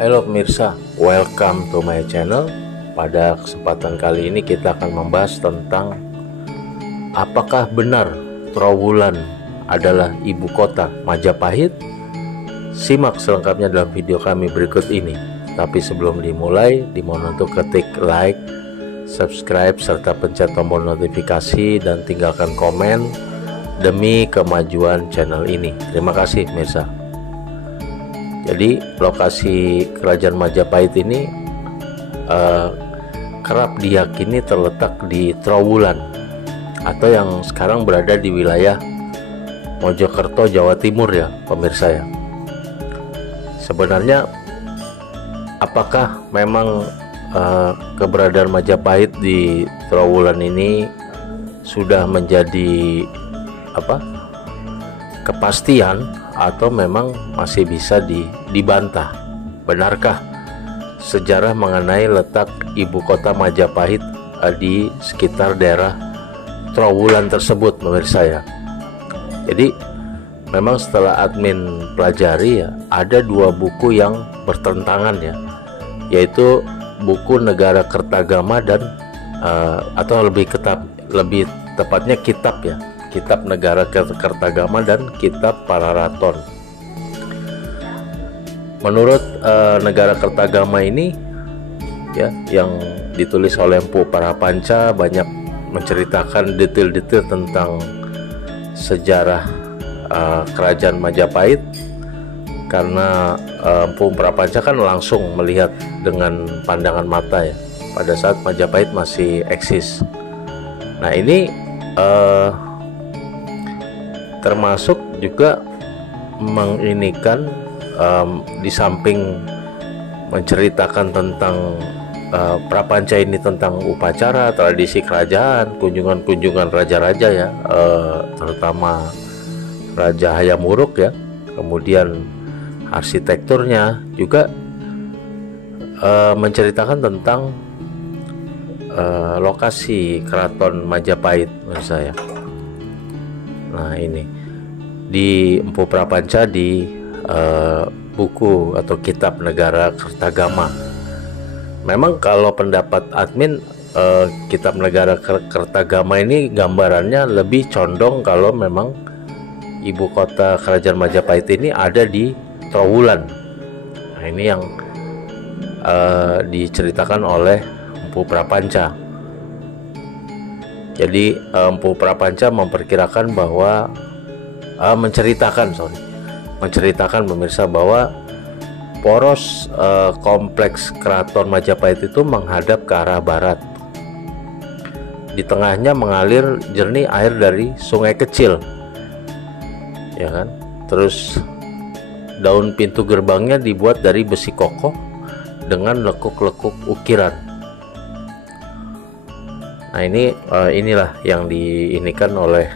Halo pemirsa, welcome to my channel. Pada kesempatan kali ini kita akan membahas tentang apakah benar Trowulan adalah ibu kota Majapahit? Simak selengkapnya dalam video kami berikut ini. Tapi sebelum dimulai, dimohon untuk ketik like, subscribe, serta pencet tombol notifikasi dan tinggalkan komen demi kemajuan channel ini. Terima kasih pemirsa. Jadi lokasi kerajaan Majapahit ini kerap diyakini terletak di Trowulan atau yang sekarang berada di wilayah Mojokerto, Jawa Timur ya pemirsa ya. Sebenarnya apakah memang keberadaan Majapahit di Trowulan ini sudah menjadi kepastian atau memang masih bisa dibantah? Benarkah sejarah mengenai letak ibu kota Majapahit di sekitar daerah Trowulan tersebut pemirsa ya? Jadi memang setelah admin pelajari ya, ada dua buku yang bertentangan ya, yaitu buku Negara Kertagama dan atau lebih tepatnya kitab ya, Kitab Negara Kertagama dan Kitab Pararaton. Menurut Negara Kertagama ini ya, yang ditulis oleh Empu Prapanca, banyak menceritakan detail-detail tentang sejarah kerajaan Majapahit, karena Empu Prapanca kan langsung melihat dengan pandangan mata ya pada saat Majapahit masih eksis. Nah ini termasuk juga menginikan di samping menceritakan tentang Prapanca ini tentang upacara, tradisi kerajaan, kunjungan raja-raja ya, terutama Raja Hayam Wuruk ya, kemudian arsitekturnya juga menceritakan tentang lokasi keraton Majapahit menurut saya. Nah ini di Empu Prapanca di buku atau Kitab Negara Kertagama. Memang kalau pendapat admin Kitab Negara Kertagama ini gambarannya lebih condong kalau memang ibu kota kerajaan Majapahit ini ada di Trowulan. Nah ini yang diceritakan oleh Empu Prapanca. Jadi Empu Prapanca memperkirakan bahwa menceritakan pemirsa bahwa poros kompleks keraton Majapahit itu menghadap ke arah barat. Di tengahnya mengalir jernih air dari sungai kecil, ya kan? Terus daun pintu gerbangnya dibuat dari besi kokoh dengan lekuk-lekuk ukiran. Nah inilah yang diinikan oleh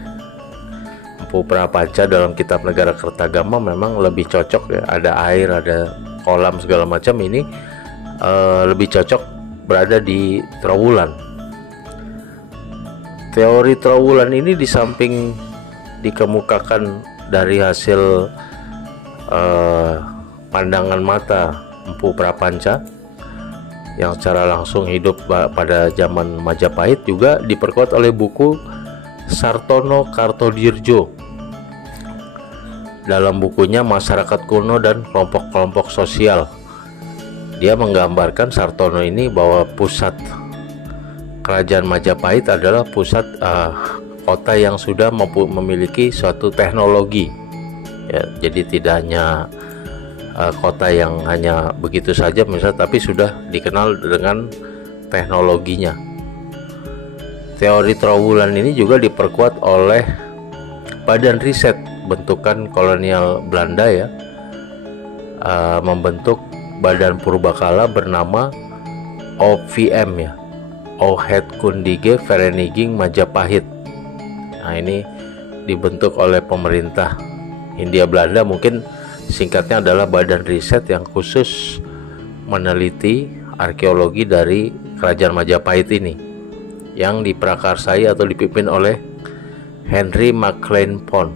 Empu Prapanca dalam Kitab Negara Kertagama. Memang lebih cocok ya, ada air, ada kolam segala macam, ini lebih cocok berada di Trowulan. Teori Trowulan ini di samping dikemukakan dari hasil pandangan mata Empu Prapanca yang secara langsung hidup pada zaman Majapahit, juga diperkuat oleh buku Sartono Kartodirjo dalam bukunya Masyarakat Kuno dan Kelompok-kelompok Sosial. Dia menggambarkan Sartono ini bahwa pusat kerajaan Majapahit adalah pusat kota yang sudah memiliki suatu teknologi ya, jadi tidak hanya kota yang hanya begitu saja misalnya, tapi sudah dikenal dengan teknologinya. Teori Trowulan ini juga diperkuat oleh Badan Riset bentukan kolonial Belanda ya, membentuk badan purbakala bernama OVM ya, Oudheidkundige Vereniging Majapahit. Nah ini dibentuk oleh pemerintah Hindia Belanda, mungkin singkatnya adalah Badan Riset yang khusus meneliti arkeologi dari kerajaan Majapahit ini, yang diprakarsai atau dipimpin oleh Henry Maclean Pond.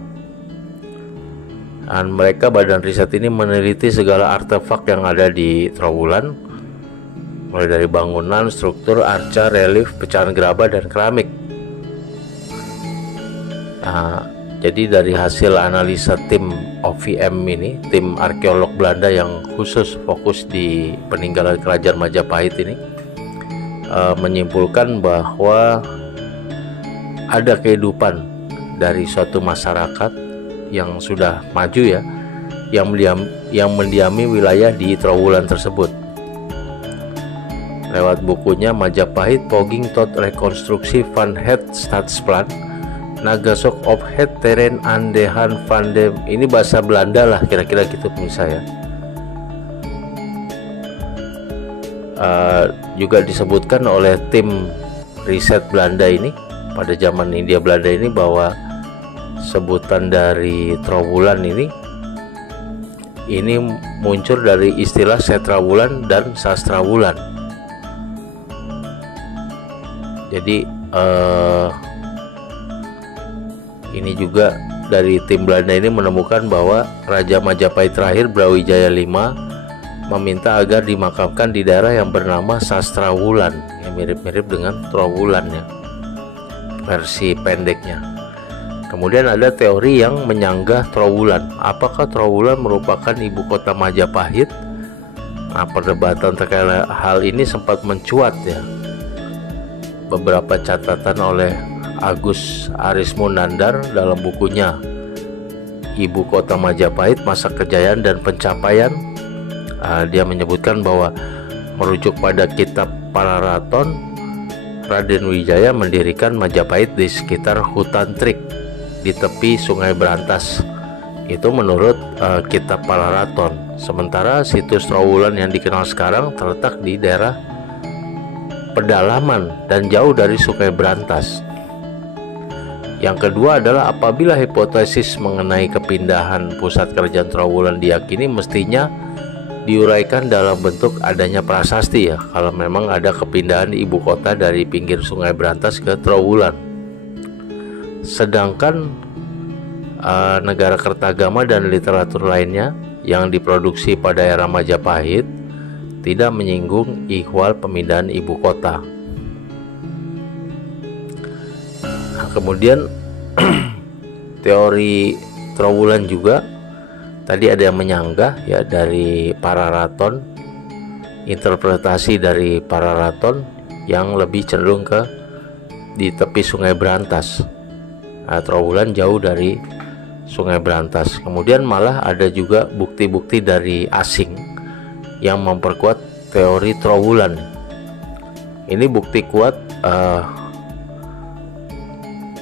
Dan mereka, badan riset ini, meneliti segala artefak yang ada di Trowulan, mulai dari bangunan, struktur, arca, relief, pecahan gerabah, dan keramik. Nah, jadi dari hasil analisa tim OVM ini, tim arkeolog Belanda yang khusus fokus di peninggalan kerajaan Majapahit ini, menyimpulkan bahwa ada kehidupan dari suatu masyarakat yang sudah maju ya, yang mendiami wilayah di Trowulan tersebut. Lewat bukunya Majapahit Poging tot Rekonstruksi van het Stadsplan Nagasok of het Terrein Andehan van dem, ini bahasa Belanda lah kira-kira gitu pemirsa ya. Juga disebutkan oleh tim riset Belanda ini pada zaman Hindia Belanda ini bahwa sebutan dari Trowulan ini muncul dari istilah Setrawulan dan Sastrawulan. Jadi ini juga dari tim Belanda ini menemukan bahwa Raja Majapahit terakhir Brawijaya V meminta agar dimakamkan di daerah yang bernama Sastrawulan, yang mirip-mirip dengan Trowulan ya, versi pendeknya. Kemudian ada teori yang menyanggah Trowulan. Apakah Trowulan merupakan ibu kota Majapahit? Nah, perdebatan terkait hal ini sempat mencuat ya. Beberapa catatan oleh Agus Arismunandar dalam bukunya Ibu Kota Majapahit, Masa Kejayaan dan Pencapaian. Dia menyebutkan bahwa merujuk pada kitab Pararaton, Raden Wijaya mendirikan Majapahit di sekitar hutan Trik di tepi Sungai Berantas. Itu menurut kitab Pararaton. Sementara situs Trowulan yang dikenal sekarang terletak di daerah pedalaman dan jauh dari Sungai Berantas. Yang kedua adalah apabila hipotesis mengenai kepindahan pusat kerajaan Trowulan diyakini, mestinya diuraikan dalam bentuk adanya prasasti ya, kalau memang ada kepindahan ibu kota dari pinggir Sungai Berantas ke Trowulan. Sedangkan negara Kertagama dan literatur lainnya yang diproduksi pada era Majapahit tidak menyinggung ihwal pemindahan ibu kota. Kemudian teori Trowulan juga tadi ada yang menyanggah ya dari Pararaton, interpretasi dari Pararaton yang lebih cenderung ke di tepi Sungai Berantas. Nah, Trowulan jauh dari Sungai Berantas. Kemudian malah ada juga bukti-bukti dari asing yang memperkuat teori Trowulan. Ini bukti kuat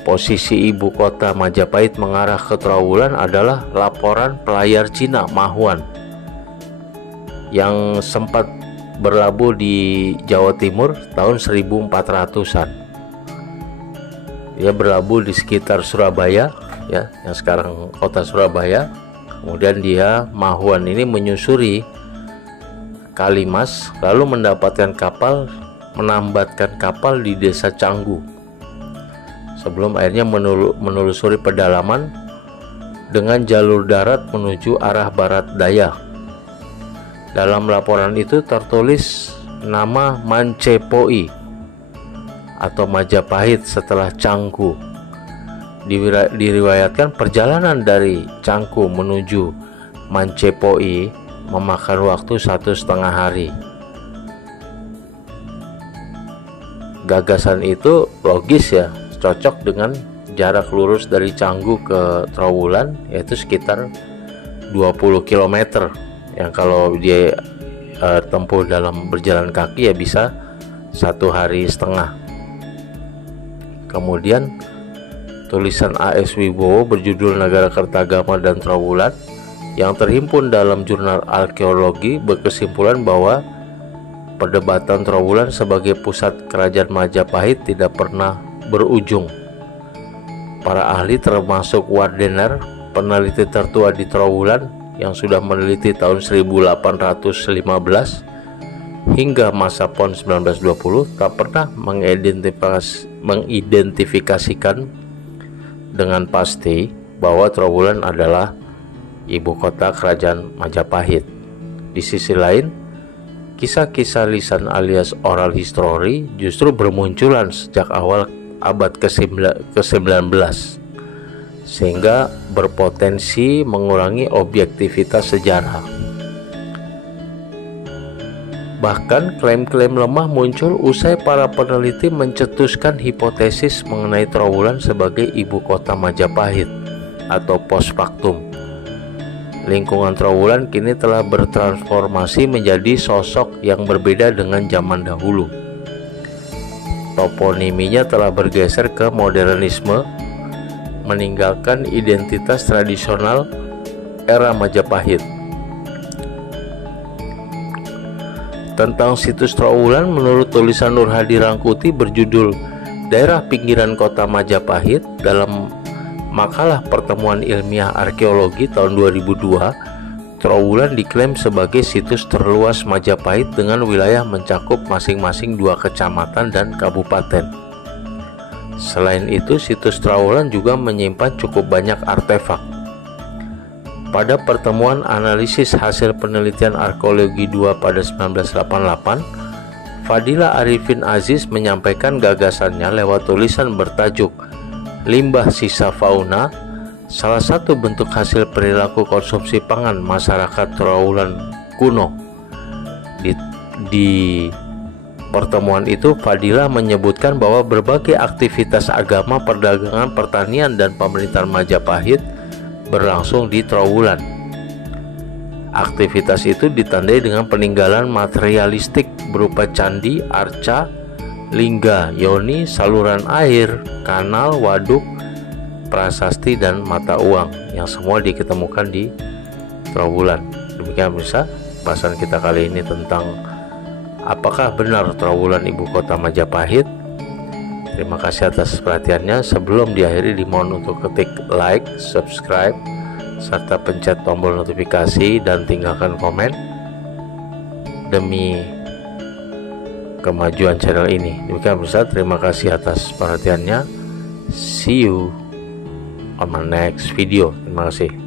posisi ibu kota Majapahit mengarah ke Trowulan adalah laporan pelayar Cina Ma Huan yang sempat berlabuh di Jawa Timur tahun 1400-an. Dia berlabuh di sekitar Surabaya ya, yang sekarang kota Surabaya. Kemudian Ma Huan ini menyusuri Kalimas lalu menambatkan kapal di desa Canggu sebelum akhirnya menelusuri pedalaman dengan jalur darat menuju arah barat daya. Dalam laporan itu tertulis nama Mancepoi atau Majapahit setelah Canggu. Diriwayatkan perjalanan dari Canggu menuju Mancepoi memakan waktu 1,5 hari. Gagasan itu logis ya, cocok dengan jarak lurus dari Canggu ke Trowulan, yaitu sekitar 20 km yang kalau dia tempuh dalam berjalan kaki ya bisa 1,5 hari. Kemudian tulisan A.S. Wibowo berjudul Negara Kertagama dan Trowulan yang terhimpun dalam jurnal arkeologi berkesimpulan bahwa perdebatan Trowulan sebagai pusat kerajaan Majapahit tidak pernah berujung. Para ahli termasuk Wardener, peneliti tertua di Trowulan yang sudah meneliti tahun 1815 hingga masa PON 1920, tak pernah mengidentifikasikan dengan pasti bahwa Trowulan adalah ibu kota kerajaan Majapahit. Di sisi lain, kisah-kisah lisan alias oral history justru bermunculan sejak awal abad ke-19, sehingga berpotensi mengurangi objektivitas sejarah. Bahkan klaim-klaim lemah muncul usai para peneliti mencetuskan hipotesis mengenai Trowulan sebagai ibu kota Majapahit atau post factum. Lingkungan Trowulan kini telah bertransformasi menjadi sosok yang berbeda dengan zaman dahulu. Toponiminya telah bergeser ke modernisme, meninggalkan identitas tradisional era Majapahit. Tentang situs Trowulan, menurut tulisan Nur Hadi Rangkuti berjudul Daerah Pinggiran Kota Majapahit dalam makalah Pertemuan Ilmiah Arkeologi tahun 2002, Trowulan diklaim sebagai situs terluas Majapahit dengan wilayah mencakup masing-masing 2 kecamatan dan kabupaten. Selain itu, situs Trowulan juga menyimpan cukup banyak artefak. Pada pertemuan analisis hasil penelitian arkeologi 2 pada 1988, Fadila Arifin Aziz menyampaikan gagasannya lewat tulisan bertajuk Limbah Sisa Fauna, salah satu bentuk hasil perilaku konsumsi pangan masyarakat Trowulan kuno. Di pertemuan itu, Fadila menyebutkan bahwa berbagai aktivitas agama, perdagangan, pertanian, dan pemerintahan Majapahit berlangsung di Trowulan. Aktivitas itu ditandai dengan peninggalan materialistik berupa candi, arca, lingga, yoni, saluran air, kanal, waduk, prasasti, dan mata uang yang semua diketemukan di Trowulan. Demikian bisa bahasan kita kali ini tentang apakah benar Trowulan ibu kota Majapahit. Terima kasih atas perhatiannya. Sebelum diakhiri, dimohon untuk ketik like, subscribe, serta pencet tombol notifikasi dan tinggalkan komen demi kemajuan channel ini. Demikian pemirsa, terima kasih atas perhatiannya. See you on my next video. Terima kasih.